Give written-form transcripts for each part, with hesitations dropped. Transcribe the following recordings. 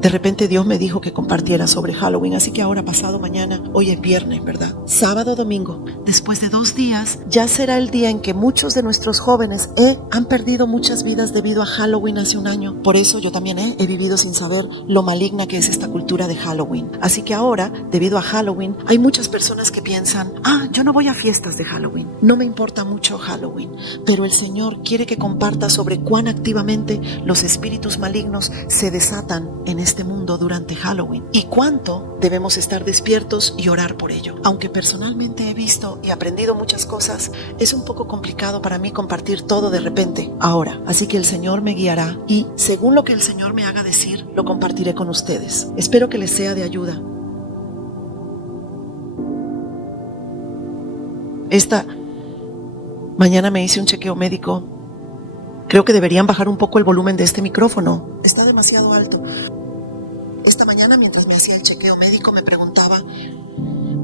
De repente Dios me dijo que compartiera sobre Halloween, así que ahora pasado mañana, hoy es viernes, ¿verdad? Sábado, domingo, después de 2 días, ya será el día en que muchos de nuestros jóvenes han perdido muchas vidas debido a Halloween hace un año. Por eso yo también he vivido sin saber lo maligna que es esta cultura de Halloween. Así que ahora, debido a Halloween, hay muchas personas que piensan, yo no voy a fiestas de Halloween, no me importa mucho Halloween, pero el Señor quiere que comparta sobre cuán activamente los espíritus malignos se desatan en este mundo durante Halloween y cuánto debemos estar despiertos y orar por ello. Aunque personalmente he visto y aprendido muchas cosas, es un poco complicado para mí compartir todo de repente ahora. Así que el Señor me guiará y según lo que el Señor me haga decir, lo compartiré con ustedes. Espero que les sea de ayuda. Esta mañana me hice un chequeo médico. Creo que deberían bajar un poco el volumen de este micrófono. Está demasiado alto. Esta mañana, mientras me hacía el chequeo médico, me preguntaba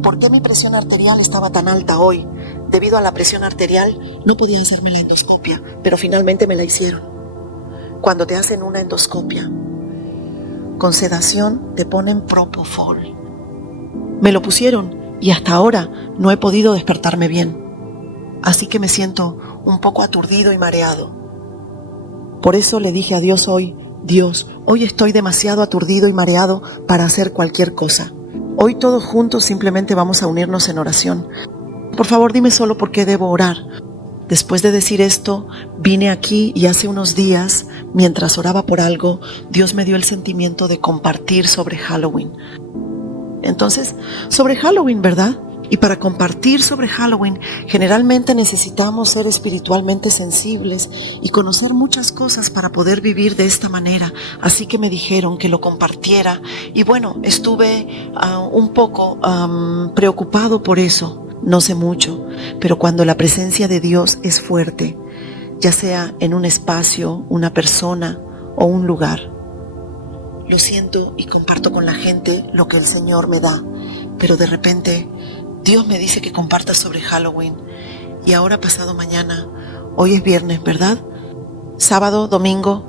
¿por qué mi presión arterial estaba tan alta hoy? Debido a la presión arterial, no podía hacerme la endoscopia, pero finalmente me la hicieron. Cuando te hacen una endoscopia, con sedación te ponen propofol. Me lo pusieron y hasta ahora no he podido despertarme bien. Así que me siento un poco aturdido y mareado. Por eso le dije a Dios hoy, Dios, hoy estoy demasiado aturdido y mareado para hacer cualquier cosa. Hoy todos juntos simplemente vamos a unirnos en oración. Por favor, dime solo por qué debo orar. Después de decir esto, vine aquí y hace unos días, mientras oraba por algo, Dios me dio el sentimiento de compartir sobre Halloween. Entonces, sobre Halloween, ¿verdad? Y para compartir sobre Halloween, generalmente necesitamos ser espiritualmente sensibles y conocer muchas cosas para poder vivir de esta manera. Así que me dijeron que lo compartiera y bueno, estuve un poco preocupado por eso. No sé mucho, pero cuando la presencia de Dios es fuerte, ya sea en un espacio, una persona o un lugar, lo siento y comparto con la gente lo que el Señor me da, pero de repente Dios me dice que comparta sobre Halloween y ahora pasado mañana, hoy es viernes, ¿verdad? Sábado, domingo,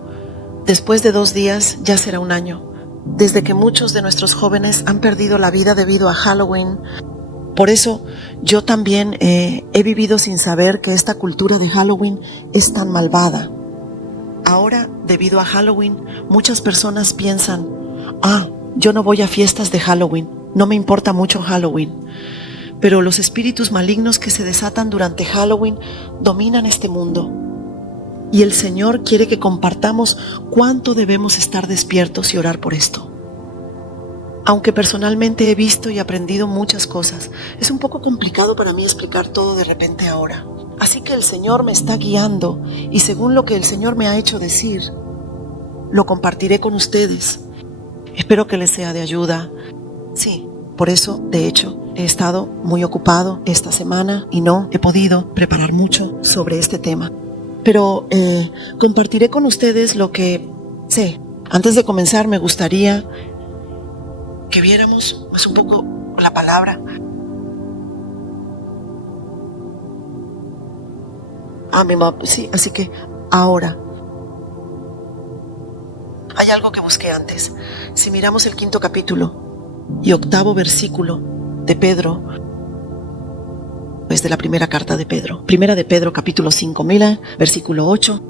después de 2 días ya será un año, desde que muchos de nuestros jóvenes han perdido la vida debido a Halloween. Por eso yo también he vivido sin saber que esta cultura de Halloween es tan malvada. Ahora, debido a Halloween, muchas personas piensan, yo no voy a fiestas de Halloween, no me importa mucho Halloween. Pero los espíritus malignos que se desatan durante Halloween dominan este mundo. Y el Señor quiere que compartamos cuánto debemos estar despiertos y orar por esto. Aunque personalmente he visto y aprendido muchas cosas, es un poco complicado para mí explicar todo de repente ahora. Así que el Señor me está guiando y según lo que el Señor me ha hecho decir, lo compartiré con ustedes. Espero que les sea de ayuda. Sí, por eso, de hecho, he estado muy ocupado esta semana y no he podido preparar mucho sobre este tema. Pero compartiré con ustedes lo que sé. Antes de comenzar, me gustaría que viéramos más un poco la palabra. Sí, así que ahora hay algo que busqué antes. Si miramos el 5º capítulo y 8º versículo de Pedro, es de la primera carta de Pedro. Primera de Pedro, capítulo 5, mira, versículo 8.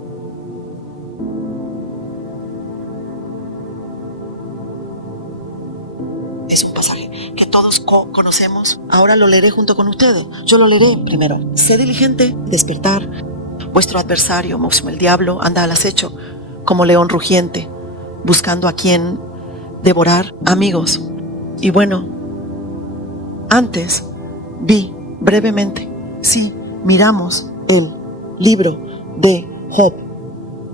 Es un pasaje que todos conocemos. Ahora lo leeré junto con ustedes. Yo lo leeré primero. Sé diligente, despertar. Vuestro adversario, el diablo, anda al acecho, como león rugiente, buscando a quien devorar. Amigos, y bueno, antes vi brevemente, miramos el libro de Job.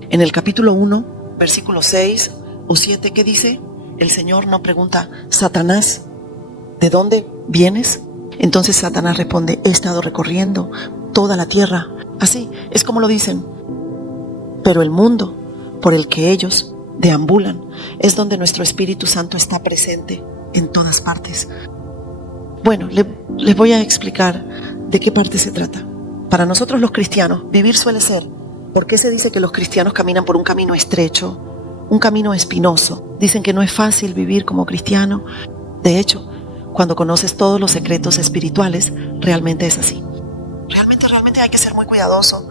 En el capítulo 1, versículo 6 o 7, ¿qué dice? El Señor no pregunta, Satanás, ¿de dónde vienes? Entonces Satanás responde, he estado recorriendo toda la tierra. Así es como lo dicen. Pero el mundo por el que ellos deambulan es donde nuestro Espíritu Santo está presente en todas partes. Bueno, les voy a explicar de qué parte se trata. Para nosotros los cristianos, vivir suele ser, ¿por qué se dice que los cristianos caminan por un camino estrecho un camino espinoso. Dicen que no es fácil vivir como cristiano. De hecho, cuando conoces todos los secretos espirituales, realmente es así. Realmente hay que ser muy cuidadoso.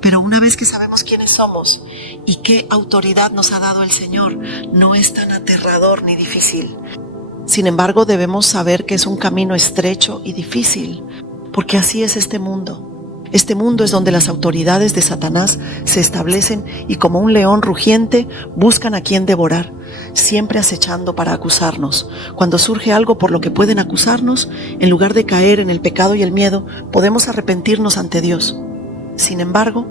Pero una vez que sabemos quiénes somos y qué autoridad nos ha dado el Señor, no es tan aterrador ni difícil. Sin embargo, debemos saber que es un camino estrecho y difícil, porque así es este mundo. Este mundo es donde las autoridades de Satanás se establecen y como un león rugiente buscan a quien devorar, siempre acechando para acusarnos. Cuando surge algo por lo que pueden acusarnos, en lugar de caer en el pecado y el miedo, podemos arrepentirnos ante Dios. Sin embargo,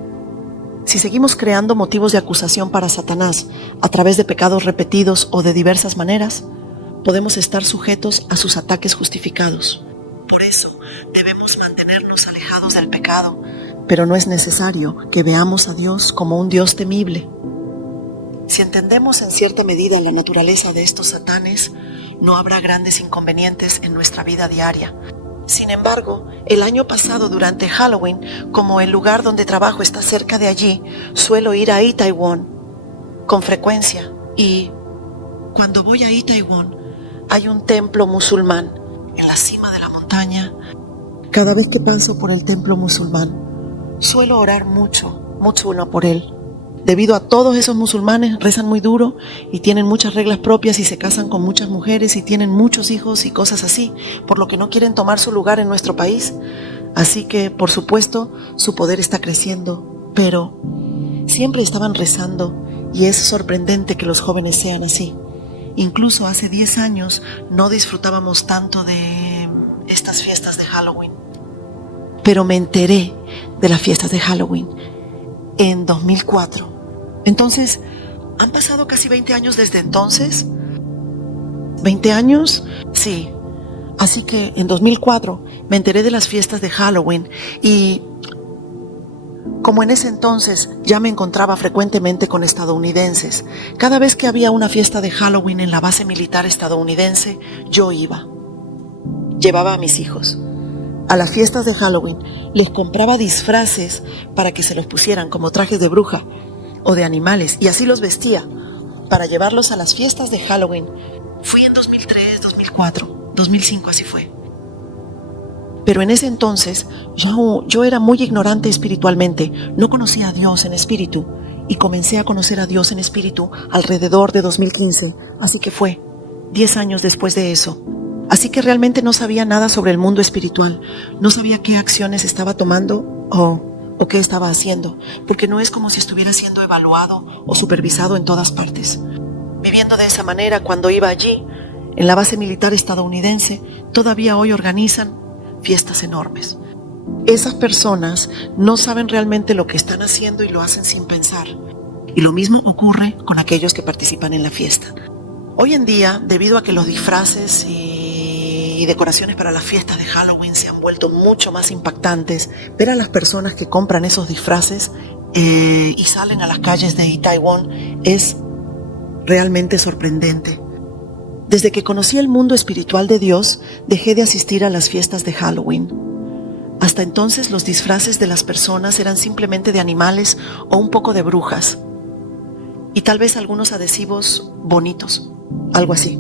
si seguimos creando motivos de acusación para Satanás a través de pecados repetidos o de diversas maneras, podemos estar sujetos a sus ataques justificados. Por eso debemos mantenernos alejados del pecado, pero no es necesario que veamos a Dios como un Dios temible. Si entendemos en cierta medida la naturaleza de estos satanes, no habrá grandes inconvenientes en nuestra vida diaria. Sin embargo, el año pasado durante Halloween, como el lugar donde trabajo está cerca de allí, suelo ir a Itaewon con frecuencia. Y cuando voy a Itaewon, hay un templo musulmán en la cima de la montaña. Cada vez que paso por el templo musulmán, suelo orar mucho por él. Debido a todos esos musulmanes, rezan muy duro y tienen muchas reglas propias y se casan con muchas mujeres y tienen muchos hijos y cosas así, por lo que no quieren tomar su lugar en nuestro país. Así que, por supuesto, su poder está creciendo, pero siempre estaban rezando y es sorprendente que los jóvenes sean así. Incluso hace 10 años no disfrutábamos tanto de estas fiestas de Halloween. Pero me enteré de las fiestas de Halloween en 2004. Entonces, ¿han pasado casi 20 años desde entonces? ¿20 años? Sí. Así que en 2004 me enteré de las fiestas de Halloween y como en ese entonces ya me encontraba frecuentemente con estadounidenses, cada vez que había una fiesta de Halloween en la base militar estadounidense, yo iba. Llevaba a mis hijos. A las fiestas de Halloween les compraba disfraces para que se los pusieran como trajes de bruja o de animales y así los vestía para llevarlos a las fiestas de Halloween. Fui en 2003, 2004, 2005, así fue. Pero en ese entonces yo era muy ignorante espiritualmente, no conocía a Dios en espíritu y comencé a conocer a Dios en espíritu alrededor de 2015, así que fue 10 años después de eso. Así que realmente no sabía nada sobre el mundo espiritual, no sabía qué acciones estaba tomando o qué estaba haciendo, porque no es como si estuviera siendo evaluado o supervisado en todas partes. Viviendo de esa manera, cuando iba allí, en la base militar estadounidense, todavía hoy organizan fiestas enormes. Esas personas no saben realmente lo que están haciendo y lo hacen sin pensar. Y lo mismo ocurre con aquellos que participan en la fiesta. Hoy en día, debido a que los disfraces y decoraciones para las fiestas de Halloween se han vuelto mucho más impactantes, ver a las personas que compran esos disfraces y salen a las calles de Itaewon es realmente sorprendente. Desde que conocí el mundo espiritual de Dios, dejé de asistir a las fiestas de Halloween. Hasta entonces los disfraces de las personas eran simplemente de animales o un poco de brujas. Y tal vez algunos adhesivos bonitos, algo así.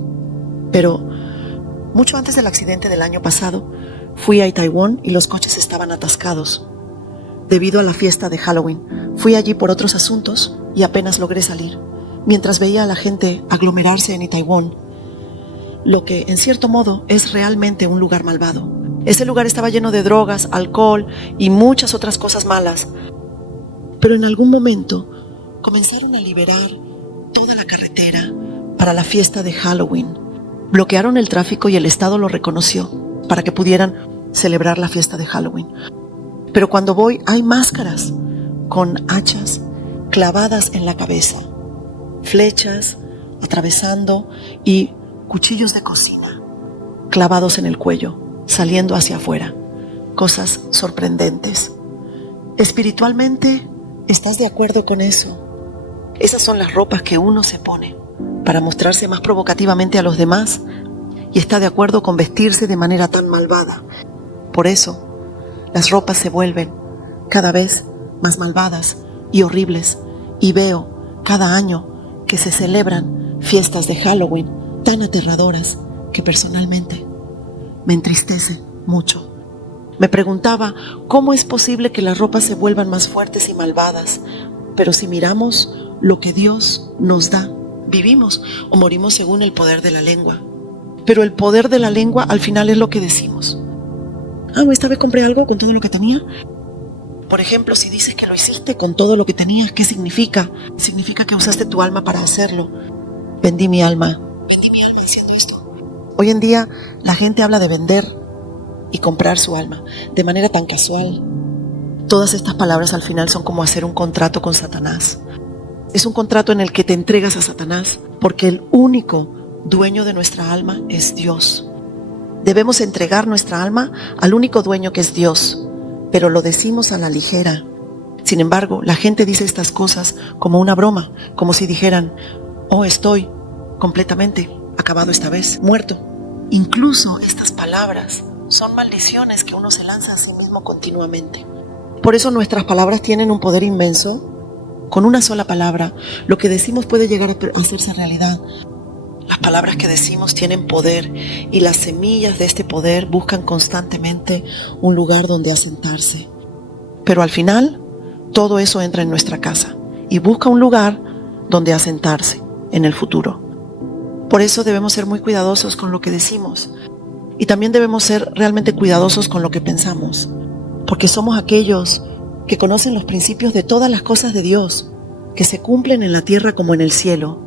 Pero mucho antes del accidente del año pasado, fui a Itaewon y los coches estaban atascados. Debido a la fiesta de Halloween, fui allí por otros asuntos y apenas logré salir, mientras veía a la gente aglomerarse en Itaewon, lo que en cierto modo es realmente un lugar malvado. Ese lugar estaba lleno de drogas, alcohol y muchas otras cosas malas. Pero en algún momento comenzaron a liberar toda la carretera para la fiesta de Halloween. Bloquearon el tráfico y el Estado lo reconoció para que pudieran celebrar la fiesta de Halloween. Pero cuando voy hay máscaras con hachas clavadas en la cabeza, flechas atravesando y cuchillos de cocina clavados en el cuello, saliendo hacia afuera. Cosas sorprendentes. Espiritualmente, ¿estás de acuerdo con eso? Esas son las ropas que uno se pone para mostrarse más provocativamente a los demás y está de acuerdo con vestirse de manera tan malvada. Por eso, las ropas se vuelven cada vez más malvadas y horribles y veo cada año que se celebran fiestas de Halloween tan aterradoras que personalmente me entristece mucho. Me preguntaba cómo es posible que las ropas se vuelvan más fuertes y malvadas, pero si miramos lo que Dios nos da, vivimos o morimos según el poder de la lengua. Pero el poder de la lengua al final es lo que decimos. Esta vez compré algo con todo lo que tenía. Por ejemplo, si dices que lo hiciste con todo lo que tenías, ¿qué significa? Significa que usaste tu alma para hacerlo. Vendí mi alma haciendo esto. Hoy en día la gente habla de vender y comprar su alma de manera tan casual. Todas estas palabras al final son como hacer un contrato con Satanás. Es un contrato en el que te entregas a Satanás porque el único dueño de nuestra alma es Dios. Debemos entregar nuestra alma al único dueño que es Dios, pero lo decimos a la ligera. Sin embargo, la gente dice estas cosas como una broma, como si dijeran: estoy completamente acabado esta vez, muerto. Incluso estas palabras son maldiciones que uno se lanza a sí mismo continuamente. Por eso nuestras palabras tienen un poder inmenso. Con una sola palabra, lo que decimos puede llegar a hacerse realidad. Las palabras que decimos tienen poder y las semillas de este poder buscan constantemente un lugar donde asentarse. Pero al final, todo eso entra en nuestra casa y busca un lugar donde asentarse en el futuro. Por eso debemos ser muy cuidadosos con lo que decimos y también debemos ser realmente cuidadosos con lo que pensamos, porque somos aquellos que conocen los principios de todas las cosas de Dios, que se cumplen en la tierra como en el cielo.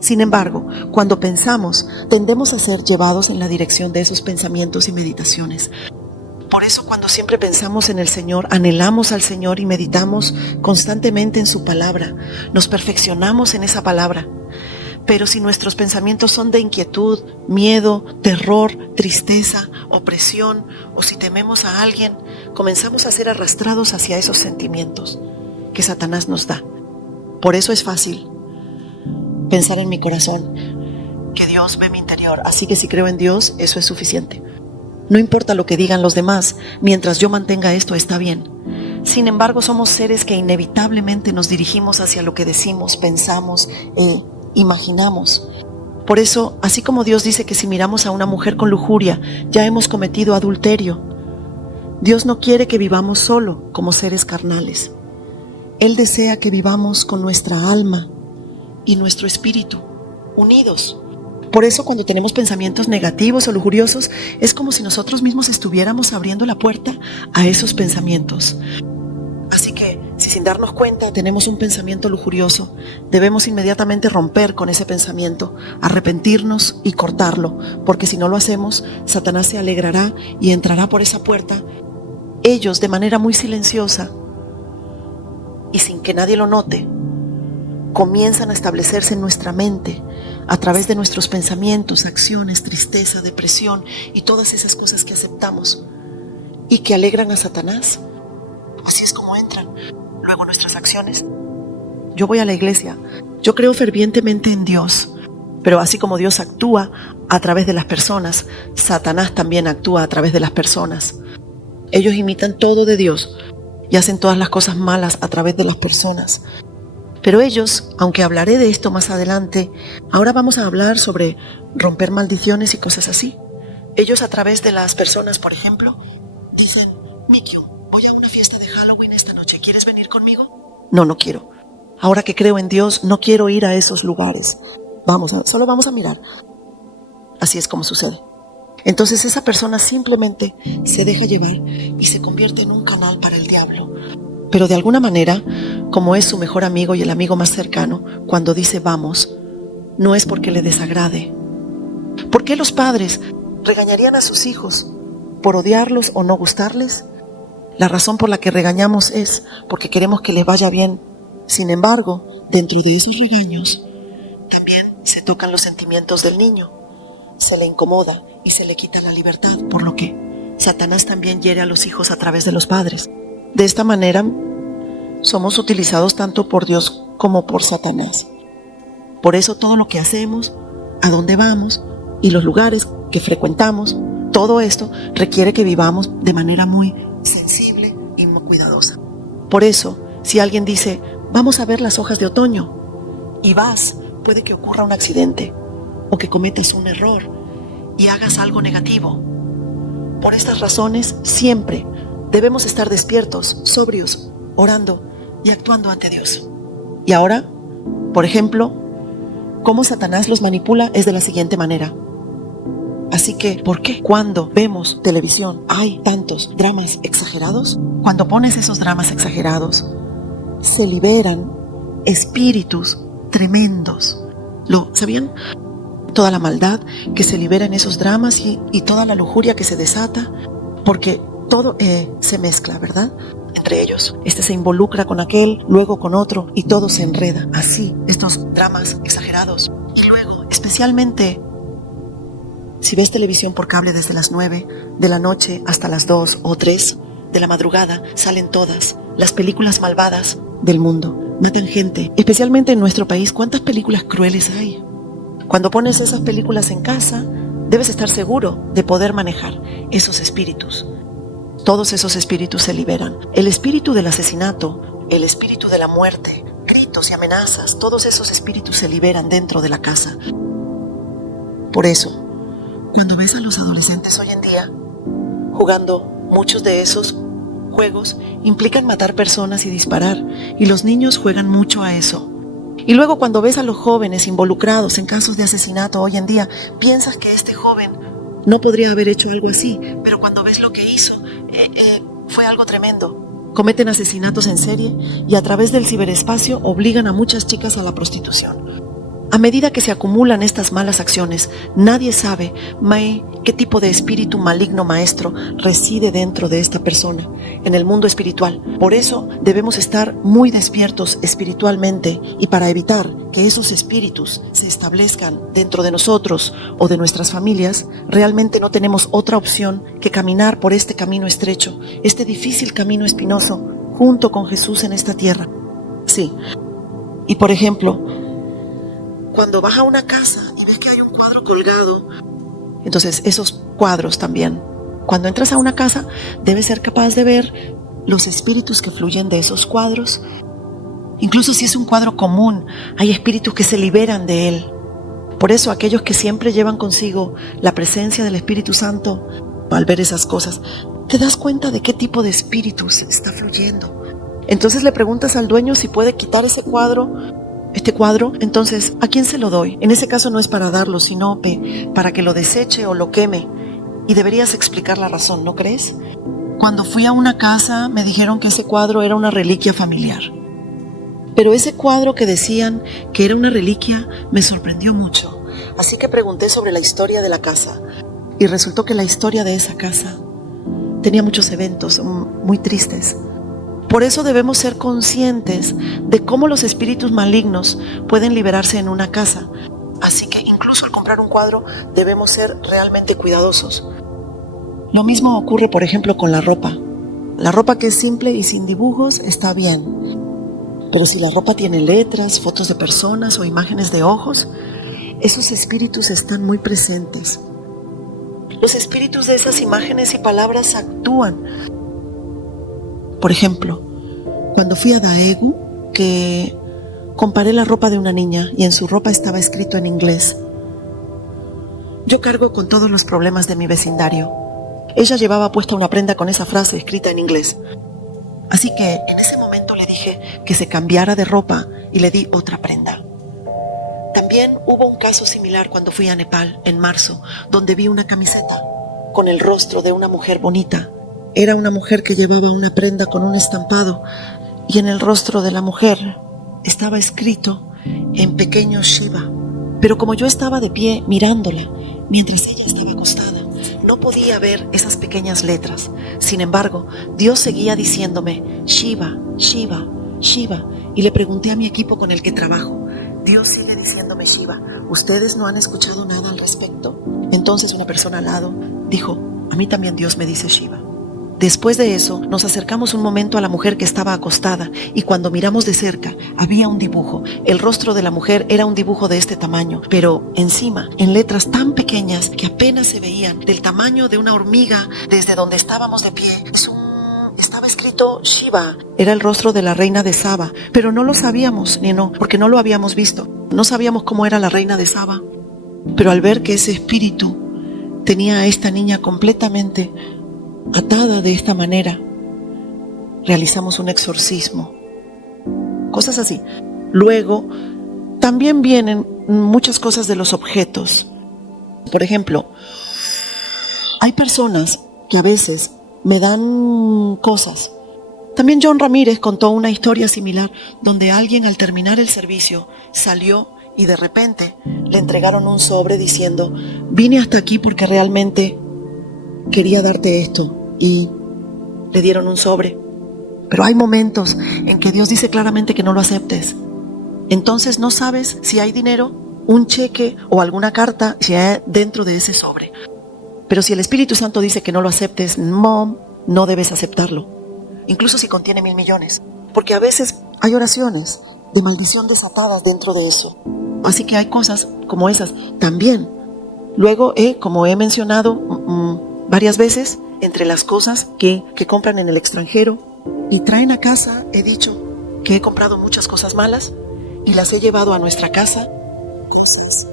Sin embargo, cuando pensamos, tendemos a ser llevados en la dirección de esos pensamientos y meditaciones. Por eso, cuando siempre pensamos en el Señor, anhelamos al Señor y meditamos constantemente en su palabra, nos perfeccionamos en esa palabra. Pero si nuestros pensamientos son de inquietud, miedo, terror, tristeza, opresión, o si tememos a alguien, comenzamos a ser arrastrados hacia esos sentimientos que Satanás nos da. Por eso es fácil pensar en mi corazón que Dios ve mi interior, así que si creo en Dios, eso es suficiente. No importa lo que digan los demás, mientras yo mantenga esto está bien. Sin embargo, somos seres que inevitablemente nos dirigimos hacia lo que decimos, pensamos e imaginamos. Por eso, así como Dios dice que si miramos a una mujer con lujuria, ya hemos cometido adulterio, Dios no quiere que vivamos solo como seres carnales. Él desea que vivamos con nuestra alma y nuestro espíritu unidos. Por eso cuando tenemos pensamientos negativos o lujuriosos, es como si nosotros mismos estuviéramos abriendo la puerta a esos pensamientos. Así que, si sin darnos cuenta tenemos un pensamiento lujurioso, debemos inmediatamente romper con ese pensamiento, arrepentirnos y cortarlo, porque si no lo hacemos, Satanás se alegrará y entrará por esa puerta. Ellos, de manera muy silenciosa y sin que nadie lo note, comienzan a establecerse en nuestra mente a través de nuestros pensamientos, acciones, tristeza, depresión y todas esas cosas que aceptamos y que alegran a Satanás. Así es como entran luego nuestras acciones. Yo voy a la iglesia, yo creo fervientemente en Dios, pero así como Dios actúa a través de las personas, Satanás también actúa a través de las personas. Ellos imitan todo de Dios y hacen todas las cosas malas a través de las personas. Pero ellos, aunque hablaré de esto más adelante, ahora vamos a hablar sobre romper maldiciones y cosas así. Ellos a través de las personas, por ejemplo, dicen: Mikio, voy a una fiesta de Halloween esta noche, ¿quieres venir conmigo? No quiero. Ahora que creo en Dios, no quiero ir a esos lugares. Solo vamos a mirar. Así es como sucede. Entonces esa persona simplemente se deja llevar y se convierte en un canal para el diablo. Pero de alguna manera, como es su mejor amigo y el amigo más cercano, cuando dice vamos, no es porque le desagrade. ¿Por qué los padres regañarían a sus hijos por odiarlos o no gustarles? La razón por la que regañamos es porque queremos que les vaya bien. Sin embargo, dentro de esos regaños, también se tocan los sentimientos del niño. Se le incomoda y se le quita la libertad, por lo que Satanás también hiere a los hijos a través de los padres. De esta manera, somos utilizados tanto por Dios como por Satanás. Por eso todo lo que hacemos, a dónde vamos y los lugares que frecuentamos, todo esto requiere que vivamos de manera muy sensible y muy cuidadosa. Por eso, si alguien dice, vamos a ver las hojas de otoño, y vas, puede que ocurra un accidente o que cometas un error y hagas algo negativo. Por estas razones, siempre debemos estar despiertos, sobrios, orando y actuando ante Dios. Y ahora, por ejemplo, cómo Satanás los manipula es de la siguiente manera. Así que, ¿por qué cuando vemos televisión hay tantos dramas exagerados? Cuando pones esos dramas exagerados, se liberan espíritus tremendos. ¿Lo sabían? Toda la maldad que se libera en esos dramas y toda la lujuria que se desata, porque todo se mezcla, ¿verdad? Entre ellos, este se involucra con aquel, luego con otro, y todo se enreda. Así, estos dramas exagerados. Y luego, especialmente, si ves televisión por cable desde las 9 de la noche hasta las 2 o 3 de la madrugada, salen todas las películas malvadas del mundo. Matan gente, especialmente en nuestro país. ¿Cuántas películas crueles hay? Cuando pones esas películas en casa, debes estar seguro de poder manejar esos espíritus. Todos esos espíritus se liberan. El espíritu del asesinato, el espíritu de la muerte, gritos y amenazas, todos esos espíritus se liberan dentro de la casa. Por eso, cuando ves a los adolescentes hoy en día jugando, muchos de esos juegos implican matar personas y disparar, y los niños juegan mucho a eso. Y luego cuando ves a los jóvenes involucrados en casos de asesinato hoy en día, piensas que este joven no podría haber hecho algo así, pero cuando ves lo que hizo, fue algo tremendo. Cometen asesinatos en serie y a través del ciberespacio obligan a muchas chicas a la prostitución. A medida que se acumulan estas malas acciones, nadie sabe qué tipo de espíritu maligno maestro reside dentro de esta persona, en el mundo espiritual. Por eso debemos estar muy despiertos espiritualmente, y para evitar que esos espíritus se establezcan dentro de nosotros o de nuestras familias, realmente no tenemos otra opción que caminar por este camino estrecho, este difícil camino espinoso, junto con Jesús en esta tierra. Sí. Y por ejemplo, cuando vas a una casa y ves que hay un cuadro colgado, entonces esos cuadros también, cuando entras a una casa, debes ser capaz de ver los espíritus que fluyen de esos cuadros. Incluso si es un cuadro común, hay espíritus que se liberan de él. Por eso aquellos que siempre llevan consigo la presencia del Espíritu Santo, al ver esas cosas, te das cuenta de qué tipo de espíritus está fluyendo. Entonces le preguntas al dueño si puede quitar este cuadro, entonces, ¿a quién se lo doy? En ese caso no es para darlo, sino para que lo deseche o lo queme. Y deberías explicar la razón, ¿no crees? Cuando fui a una casa, me dijeron que ese cuadro era una reliquia familiar. Pero ese cuadro que decían que era una reliquia me sorprendió mucho. Así que pregunté sobre la historia de la casa. Y resultó que la historia de esa casa tenía muchos eventos muy tristes. Por eso debemos ser conscientes de cómo los espíritus malignos pueden liberarse en una casa. Así que incluso al comprar un cuadro debemos ser realmente cuidadosos. Lo mismo ocurre, por ejemplo, con la ropa. La ropa que es simple y sin dibujos está bien. Pero si la ropa tiene letras, fotos de personas o imágenes de ojos, esos espíritus están muy presentes. Los espíritus de esas imágenes y palabras actúan. Por ejemplo, cuando fui a Daegu, que comparé la ropa de una niña y en su ropa estaba escrito en inglés. Yo cargo con todos los problemas de mi vecindario. Ella llevaba puesta una prenda con esa frase escrita en inglés. Así que en ese momento le dije que se cambiara de ropa y le di otra prenda. También hubo un caso similar cuando fui a Nepal en marzo, donde vi una camiseta con el rostro de una mujer bonita. Era una mujer que llevaba una prenda con un estampado y en el rostro de la mujer estaba escrito en pequeño Shiva. Pero como yo estaba de pie mirándola mientras ella estaba acostada, no podía ver esas pequeñas letras. Sin embargo, Dios seguía diciéndome Shiva, Shiva, Shiva, y le pregunté a mi equipo con el que trabajo. Dios sigue diciéndome Shiva. ¿Ustedes no han escuchado nada al respecto? Entonces una persona al lado dijo, a mí también Dios me dice Shiva. Después de eso, nos acercamos un momento a la mujer que estaba acostada y cuando miramos de cerca, había un dibujo. El rostro de la mujer era un dibujo de este tamaño, pero encima, en letras tan pequeñas que apenas se veían, del tamaño de una hormiga, desde donde estábamos de pie, estaba escrito bonito Shiva. Era el rostro de la reina de Saba, pero no lo sabíamos, porque no lo habíamos visto. No sabíamos cómo era la reina de Saba. Pero al ver que ese espíritu tenía a esta niña completamente atada de esta manera, realizamos un exorcismo. Cosas así. Luego, también vienen muchas cosas de los objetos. Por ejemplo, hay personas que a veces me dan cosas. También John Ramírez contó una historia similar donde alguien al terminar el servicio salió y de repente le entregaron un sobre diciendo: vine hasta aquí porque realmente quería darte esto, y le dieron un sobre. Pero hay momentos en que Dios dice claramente que no lo aceptes. Entonces no sabes si hay dinero, un cheque o alguna carta si hay dentro de ese sobre. Pero si el Espíritu Santo dice que no lo aceptes, no debes aceptarlo. Incluso si contiene 1,000 millones. Porque a veces hay oraciones de maldición desatadas dentro de eso. Así que hay cosas como esas también. Luego, como he mencionado varias veces, entre las cosas que compran en el extranjero y traen a casa, he dicho que he comprado muchas cosas malas y las he llevado a nuestra casa. Cosas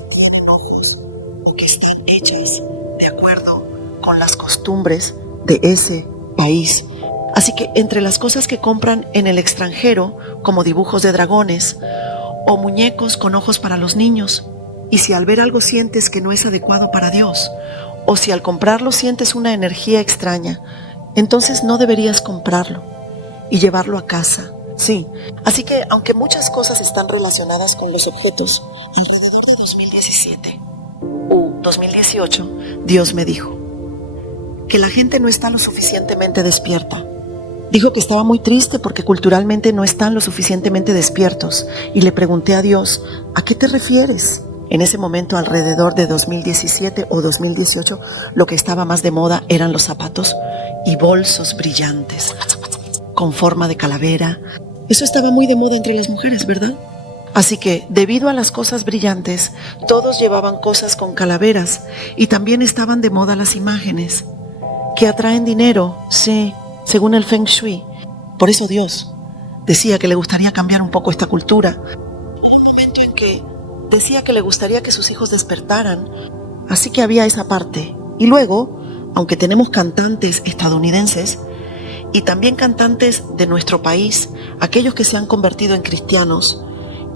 que tienen ojos y que están hechas de acuerdo con las costumbres de ese país. Así que entre las cosas que compran en el extranjero, como dibujos de dragones o muñecos con ojos para los niños, y si al ver algo sientes que no es adecuado para Dios, o si al comprarlo sientes una energía extraña, entonces no deberías comprarlo y llevarlo a casa. Sí, así que aunque muchas cosas están relacionadas con los objetos, alrededor de 2017 o 2018, Dios me dijo que la gente no está lo suficientemente despierta. Dijo que estaba muy triste porque culturalmente no están lo suficientemente despiertos, y le pregunté a Dios: ¿a qué te refieres? En ese momento, alrededor de 2017 o 2018, lo que estaba más de moda eran los zapatos y bolsos brillantes con forma de calavera. Eso estaba muy de moda entre las mujeres, ¿verdad? Así que, debido a las cosas brillantes, todos llevaban cosas con calaveras, y también estaban de moda las imágenes que atraen dinero, sí, según el Feng Shui. Por eso Dios decía que le gustaría cambiar un poco esta cultura. Hubo un momento en que decía que le gustaría que sus hijos despertaran, así que había esa parte. Y luego, aunque tenemos cantantes estadounidenses y también cantantes de nuestro país, aquellos que se han convertido en cristianos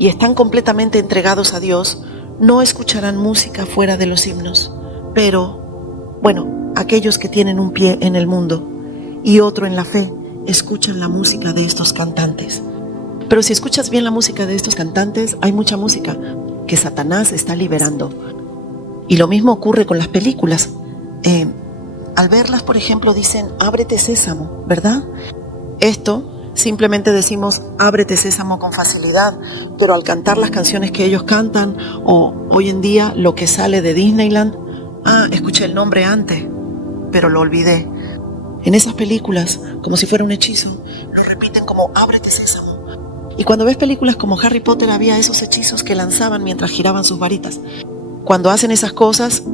y están completamente entregados a Dios, no escucharán música fuera de los himnos. Pero, bueno, aquellos que tienen un pie en el mundo y otro en la fe, escuchan la música de estos cantantes. Pero si escuchas bien la música de estos cantantes, hay mucha música que Satanás está liberando. Y lo mismo ocurre con las películas. Al verlas, por ejemplo, dicen: ábrete sésamo, ¿verdad? Esto simplemente decimos ábrete sésamo con facilidad, pero al cantar las canciones que ellos cantan, o hoy en día lo que sale de Disneyland, escuché el nombre antes, pero lo olvidé. En esas películas, como si fuera un hechizo, lo repiten como ábrete sésamo. Y cuando ves películas como Harry Potter, había esos hechizos que lanzaban mientras giraban sus varitas. Cuando hacen esas cosas,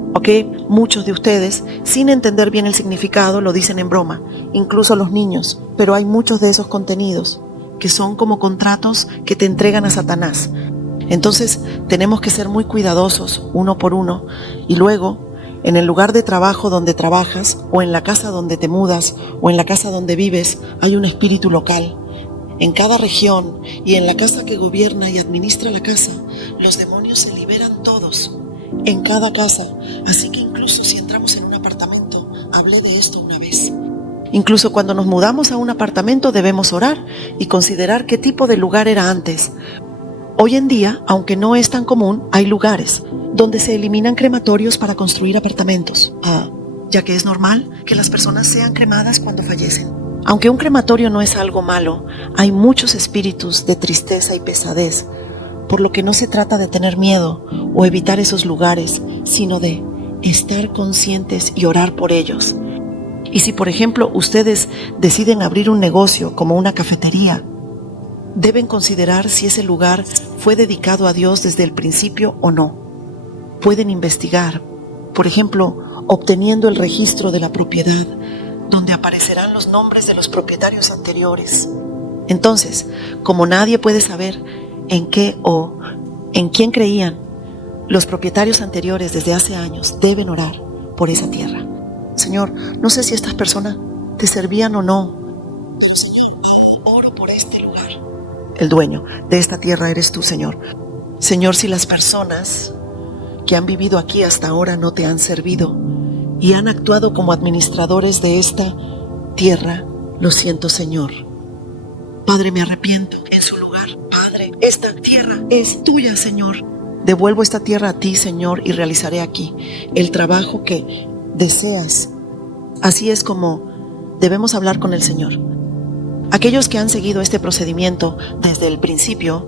muchos de ustedes, sin entender bien el significado, lo dicen en broma, incluso los niños. Pero hay muchos de esos contenidos que son como contratos que te entregan a Satanás. Entonces tenemos que ser muy cuidadosos uno por uno. Y luego, en el lugar de trabajo donde trabajas, o en la casa donde te mudas, o en la casa donde vives, hay un espíritu local. En cada región y en la casa que gobierna y administra la casa, los demonios se liberan todos, en cada casa. Así que incluso si entramos en un apartamento, hablé de esto una vez. Incluso cuando nos mudamos a un apartamento debemos orar y considerar qué tipo de lugar era antes. Hoy en día, aunque no es tan común, hay lugares donde se eliminan crematorios para construir apartamentos, ya que es normal que las personas sean cremadas cuando fallecen. Aunque un crematorio no es algo malo, hay muchos espíritus de tristeza y pesadez, por lo que no se trata de tener miedo o evitar esos lugares, sino de estar conscientes y orar por ellos. Y si, por ejemplo, ustedes deciden abrir un negocio como una cafetería, deben considerar si ese lugar fue dedicado a Dios desde el principio o no. Pueden investigar, por ejemplo, obteniendo el registro de la propiedad donde aparecerán los nombres de los propietarios anteriores. Entonces, como nadie puede saber en qué o en quién creían, los propietarios anteriores desde hace años deben orar por esa tierra. Señor, no sé si estas personas te servían o no, pero Señor, oro por este lugar. El dueño de esta tierra eres tú, Señor. Señor, si las personas que han vivido aquí hasta ahora no te han servido y han actuado como administradores de esta tierra, lo siento, Señor. Padre, me arrepiento en su lugar. Padre, esta tierra es tuya, Señor. Devuelvo esta tierra a ti, Señor, y realizaré aquí el trabajo que deseas. Así es como debemos hablar con el Señor. Aquellos que han seguido este procedimiento desde el principio,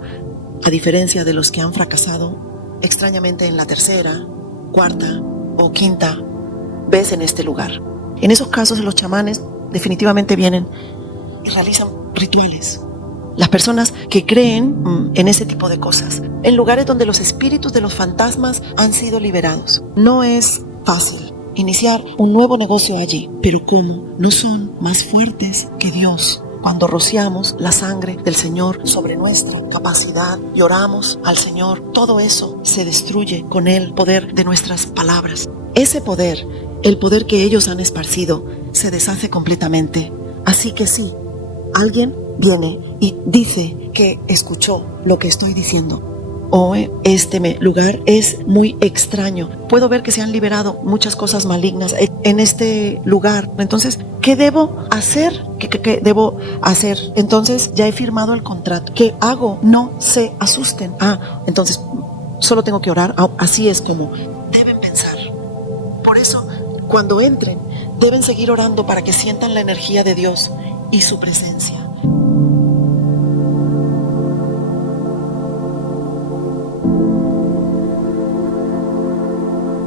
a diferencia de los que han fracasado, extrañamente en la tercera, cuarta o quinta vez en este lugar. En esos casos, los chamanes definitivamente vienen y realizan rituales. Las personas que creen en ese tipo de cosas, en lugares donde los espíritus de los fantasmas han sido liberados. No es fácil iniciar un nuevo negocio allí, pero ¿cómo? No son más fuertes que Dios. Cuando rociamos la sangre del Señor sobre nuestra capacidad y oramos al Señor, todo eso se destruye con el poder de nuestras palabras. Ese poder, el poder que ellos han esparcido, se deshace completamente. Así que sí, alguien viene y dice que escuchó lo que estoy diciendo. Este lugar es muy extraño. Puedo ver que se han liberado muchas cosas malignas en este lugar. Entonces, ¿qué debo hacer? ¿Qué debo hacer? Entonces, ya he firmado el contrato. ¿Qué hago? No se asusten. Entonces, solo tengo que orar. Así es como deben pensar. Por eso, cuando entren, deben seguir orando para que sientan la energía de Dios y su presencia.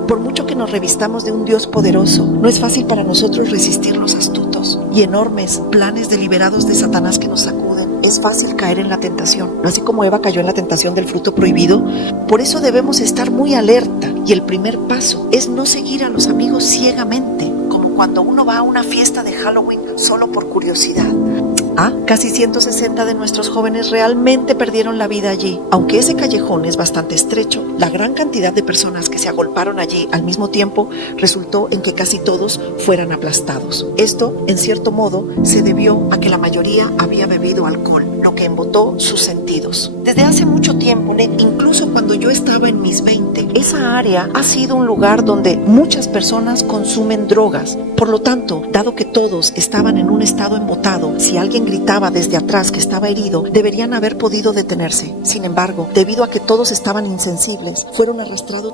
Por mucho que nos revistamos de un Dios poderoso, no es fácil para nosotros resistir los astutos y enormes planes deliberados de Satanás que nos sacuden. Es fácil caer en la tentación, así como Eva cayó en la tentación del fruto prohibido. Por eso debemos estar muy alerta, y el primer paso es no seguir a los amigos ciegamente, como cuando uno va a una fiesta de Halloween solo por curiosidad. Casi 160 de nuestros jóvenes realmente perdieron la vida allí. Aunque ese callejón es bastante estrecho, la gran cantidad de personas que se agolparon allí al mismo tiempo resultó en que casi todos fueran aplastados. Esto, en cierto modo, se debió a que la mayoría había bebido alcohol, lo que embotó sus sentidos. Desde hace mucho tiempo, incluso cuando yo estaba en mis 20, esa área ha sido un lugar donde muchas personas consumen drogas. Por lo tanto, dado que todos estaban en un estado embotado, si alguien gritaba desde atrás que estaba herido, deberían haber podido detenerse. Sin embargo, debido a que todos estaban insensibles, fueron arrastrados